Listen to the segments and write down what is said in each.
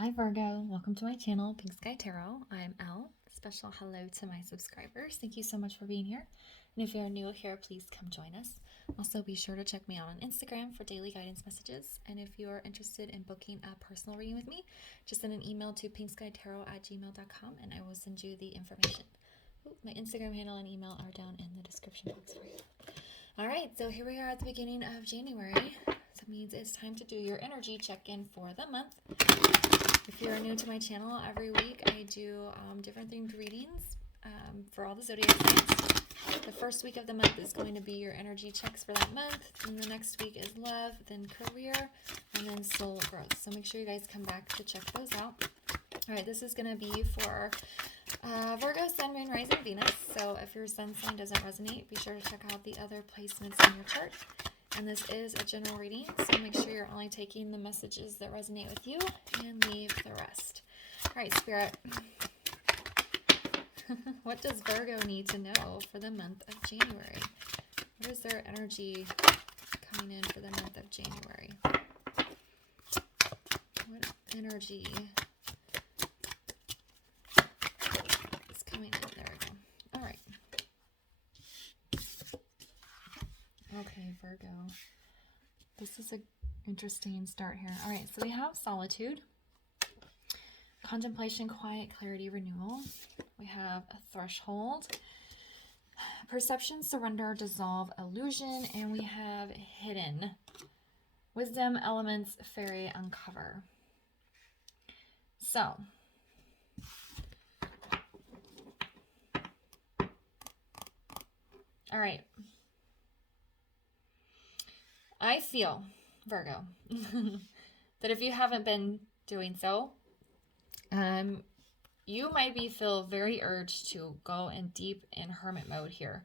Hi Virgo, welcome to my channel, Pink Sky Tarot. I'm Elle. Special hello to my subscribers. Thank you so much for being here. And if you're new here, please come join us. Also, be sure to check me out on Instagram for daily guidance messages. And if you're interested in booking a personal reading with me, just send an email to pinkskytarot@gmail.com and I will send you the information. Ooh, my Instagram handle and email are down in the description box for you. All right, so here we are at the beginning of January. So that means it's time to do your energy check-in for the month. If you're new to my channel, every week I do different themed readings for all the zodiac signs. The first week of the month is going to be your energy checks for that month. And the next week is love, then career, and then soul growth. So make sure you guys come back to check those out. All right, this is going to be for Virgo, Sun, Moon, Rising, Venus. So if your sun sign doesn't resonate, be sure to check out the other placements in your chart. And this is a general reading, so make sure you're only taking the messages that resonate with you and leave the rest. All right, Spirit. What does Virgo need to know for the month of January? What is their energy coming in for the month of January? What energy is coming in? There we go. All right. Okay, Virgo. This is an interesting start here. All right, so we have solitude, contemplation, quiet, clarity, renewal. We have a threshold, perception, surrender, dissolve, illusion, and we have hidden, wisdom, elements, fairy, uncover. So, all right. I feel, Virgo, that if you haven't been doing so, you might feel very urged to go in deep in hermit mode here,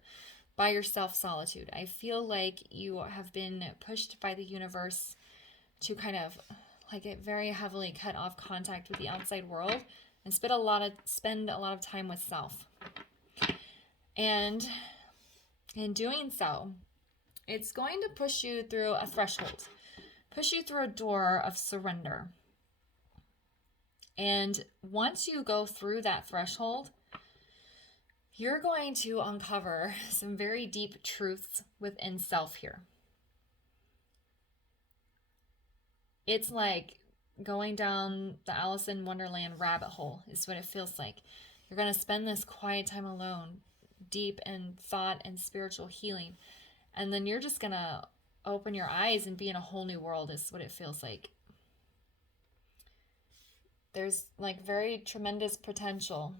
by yourself, solitude. I feel like you have been pushed by the universe to kind of like it very heavily cut off contact with the outside world and spend a lot of time with self. And in doing so, it's going to push you through a threshold, push you through a door of surrender. And once you go through that threshold, you're going to uncover some very deep truths within self here. It's like going down the Alice in Wonderland rabbit hole is what it feels like. You're going to spend this quiet time alone, deep in thought and spiritual healing. And then you're just going to open your eyes and be in a whole new world is what it feels like. There's like very tremendous potential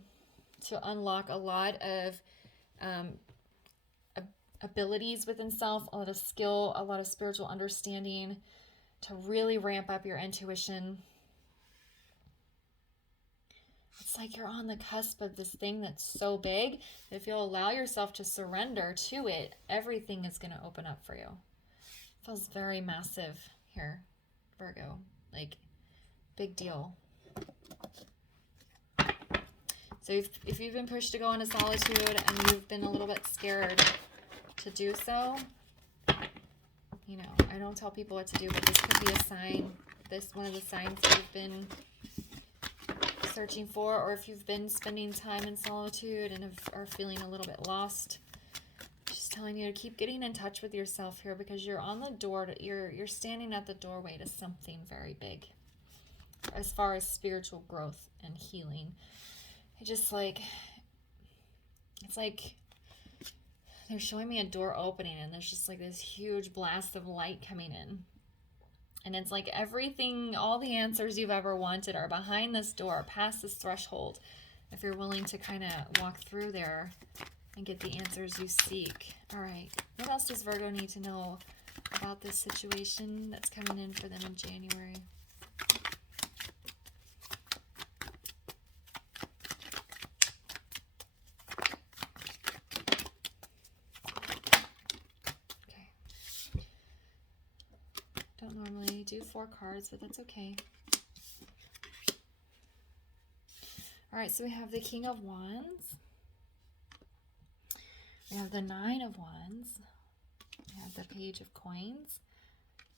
to unlock a lot of abilities within self, a lot of skill, a lot of spiritual understanding, to really ramp up your intuition. It's like you're on the cusp of this thing that's so big that if you'll allow yourself to surrender to it, everything is going to open up for you. It feels very massive here, Virgo. Like, big deal. So if you've been pushed to go into solitude and you've been a little bit scared to do so, you know, I don't tell people what to do, but this could be a sign. This one of the signs that you've been searching for, or if you've been spending time in solitude and are feeling a little bit lost, just telling you to keep getting in touch with yourself here, because you're on the door to, you're standing at the doorway to something very big as far as spiritual growth and healing. It's like they're showing me a door opening and there's just like this huge blast of light coming in. And it's like everything, all the answers you've ever wanted are behind this door, past this threshold, if you're willing to kind of walk through there and get the answers you seek. All right, what else does Virgo need to know about this situation that's coming in for them in January? Don't normally do 4 cards, but that's okay. All right, so we have the King of Wands. We have the 9 of Wands. We have the Page of Coins.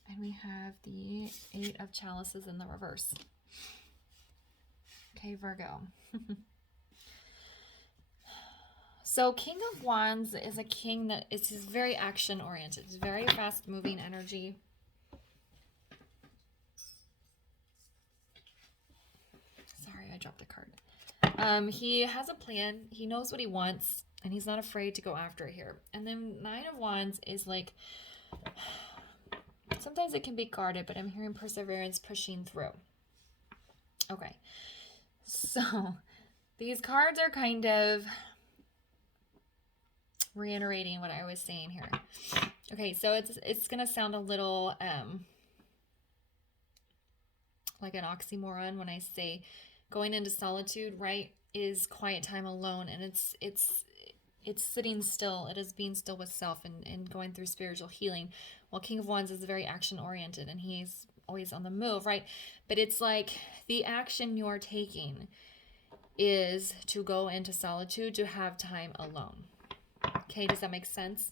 And we have the 8 of Chalices in the reverse. Okay, Virgo. So King of Wands is a king that is very action oriented. It's very fast moving energy. Sorry, I dropped a card. He has a plan. He knows what he wants, and he's not afraid to go after it here. And then Nine of Wands is like, sometimes it can be guarded, but I'm hearing perseverance, pushing through. Okay. So these cards are kind of reiterating what I was saying here. Okay, so it's gonna sound a little like an oxymoron when I say going into solitude, right, is quiet time alone, and it's sitting still. It is being still with self and going through spiritual healing. While King of Wands is very action oriented and he's always on the move, right? But it's like the action you're taking is to go into solitude, to have time alone. Okay, does that make sense?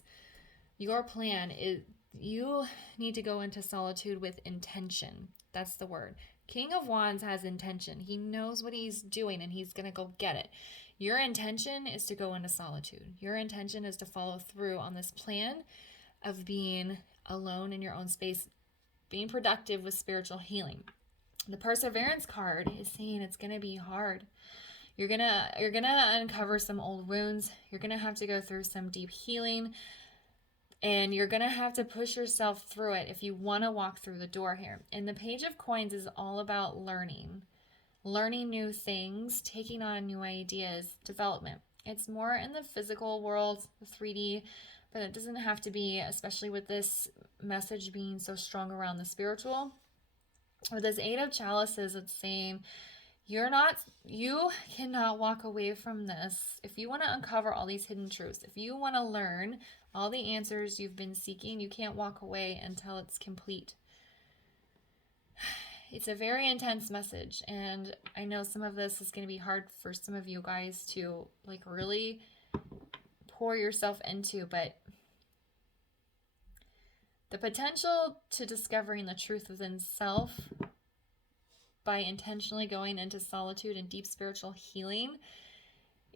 Your plan is you need to go into solitude with intention. That's the word. King of Wands has intention. He knows what he's doing and he's going to go get it. Your intention is to go into solitude. Your intention is to follow through on this plan of being alone in your own space, being productive with spiritual healing. The perseverance card is saying it's going to be hard. You're gonna uncover some old wounds. You're gonna have to go through some deep healing, and you're gonna have to push yourself through it if you want to walk through the door here. And the Page of Coins is all about learning new things, taking on new ideas, development. It's more in the physical world, the 3D, but it doesn't have to be, especially with this message being so strong around the spiritual. With this Eight of Chalices, it's saying you cannot walk away from this. If you want to uncover all these hidden truths, if you want to learn all the answers you've been seeking, you can't walk away until it's complete. It's a very intense message, and I know some of this is going to be hard for some of you guys to like really pour yourself into, but the potential to discovering the truth within self by intentionally going into solitude and deep spiritual healing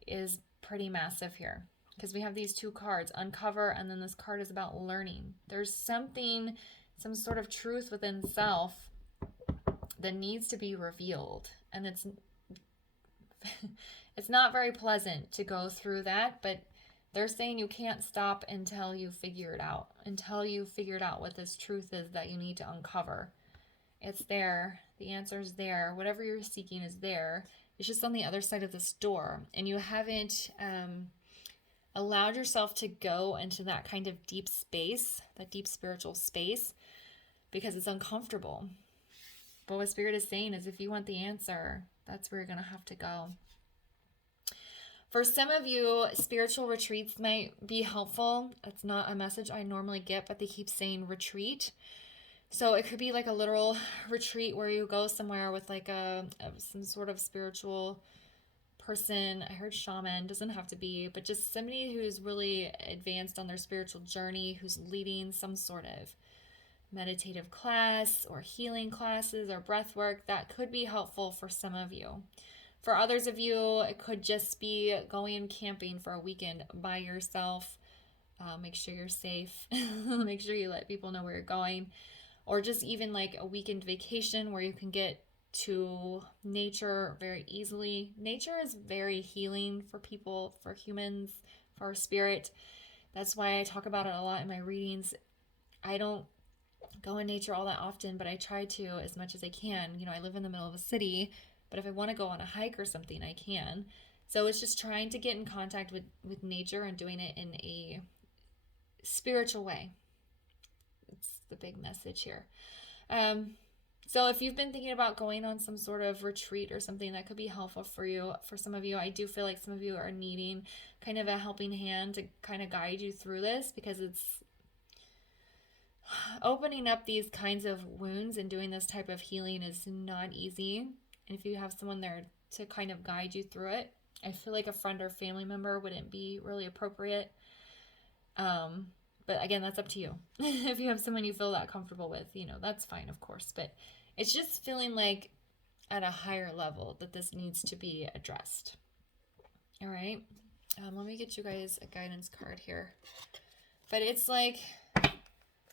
is pretty massive here, because we have these two cards, uncover, and then this card is about learning. There's some sort of truth within self that needs to be revealed, and it's not very pleasant to go through that, but they're saying you can't stop until you figure it out, what this truth is that you need to uncover. It's there. The answer is there. Whatever you're seeking is there. It's just on the other side of this door, and you haven't allowed yourself to go into that kind of deep space, that deep spiritual space, because it's uncomfortable. But what Spirit is saying is if you want the answer, that's where you're going to have to go. For some of you, spiritual retreats might be helpful. That's not a message I normally get, but they keep saying retreat. So it could be like a literal retreat where you go somewhere with like some sort of spiritual person. I heard shaman, doesn't have to be, but just somebody who's really advanced on their spiritual journey, who's leading some sort of meditative class or healing classes or breath work. That could be helpful for some of you. For others of you, it could just be going camping for a weekend by yourself. Make sure you're safe. Make sure you let people know where you're going. Or just even like a weekend vacation where you can get to nature very easily. Nature is very healing for people, for humans, for our spirit. That's why I talk about it a lot in my readings. I don't go in nature all that often, but I try to as much as I can. You know, I live in the middle of a city, but if I want to go on a hike or something, I can. So it's just trying to get in contact with nature and doing it in a spiritual way. It's the big message here. So if you've been thinking about going on some sort of retreat or something, that could be helpful for you. For some of you, I do feel like some of you are needing kind of a helping hand to kind of guide you through this, because it's opening up these kinds of wounds and doing this type of healing is not easy. And if you have someone there to kind of guide you through it, I feel like a friend or family member wouldn't be really appropriate. But again, that's up to you. If you have someone you feel that comfortable with, you know, that's fine, of course. But it's just feeling like at a higher level that this needs to be addressed. All right. Let me get you guys a guidance card here. But it's like,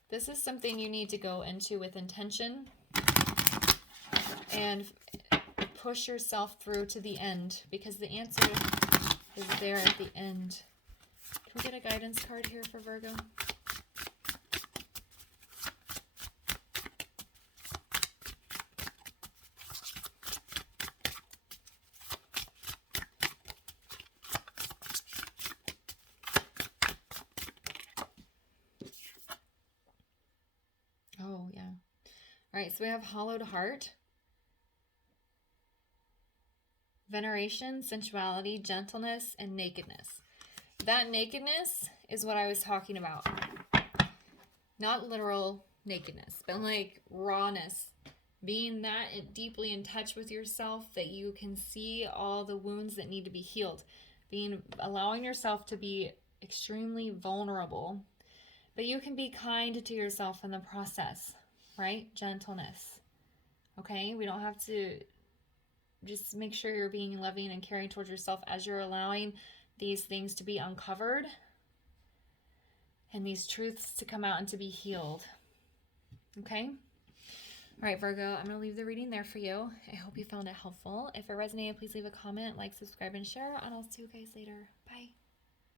this is something you need to go into with intention and push yourself through to the end, because the answer is there at the end. Can we get a guidance card here for Virgo? Oh, yeah. All right, so we have hollowed heart, veneration, sensuality, gentleness, and nakedness. That nakedness is what I was talking about. Not literal nakedness, but like rawness. Being that deeply in touch with yourself that you can see all the wounds that need to be healed. Allowing yourself to be extremely vulnerable. But you can be kind to yourself in the process, right? Gentleness. Okay? We don't have to, just make sure you're being loving and caring towards yourself as you're allowing these things to be uncovered and these truths to come out and to be healed. Okay? All right, Virgo, I'm going to leave the reading there for you. I hope you found it helpful. If it resonated, please leave a comment, like, subscribe, and share, and I'll see you guys later.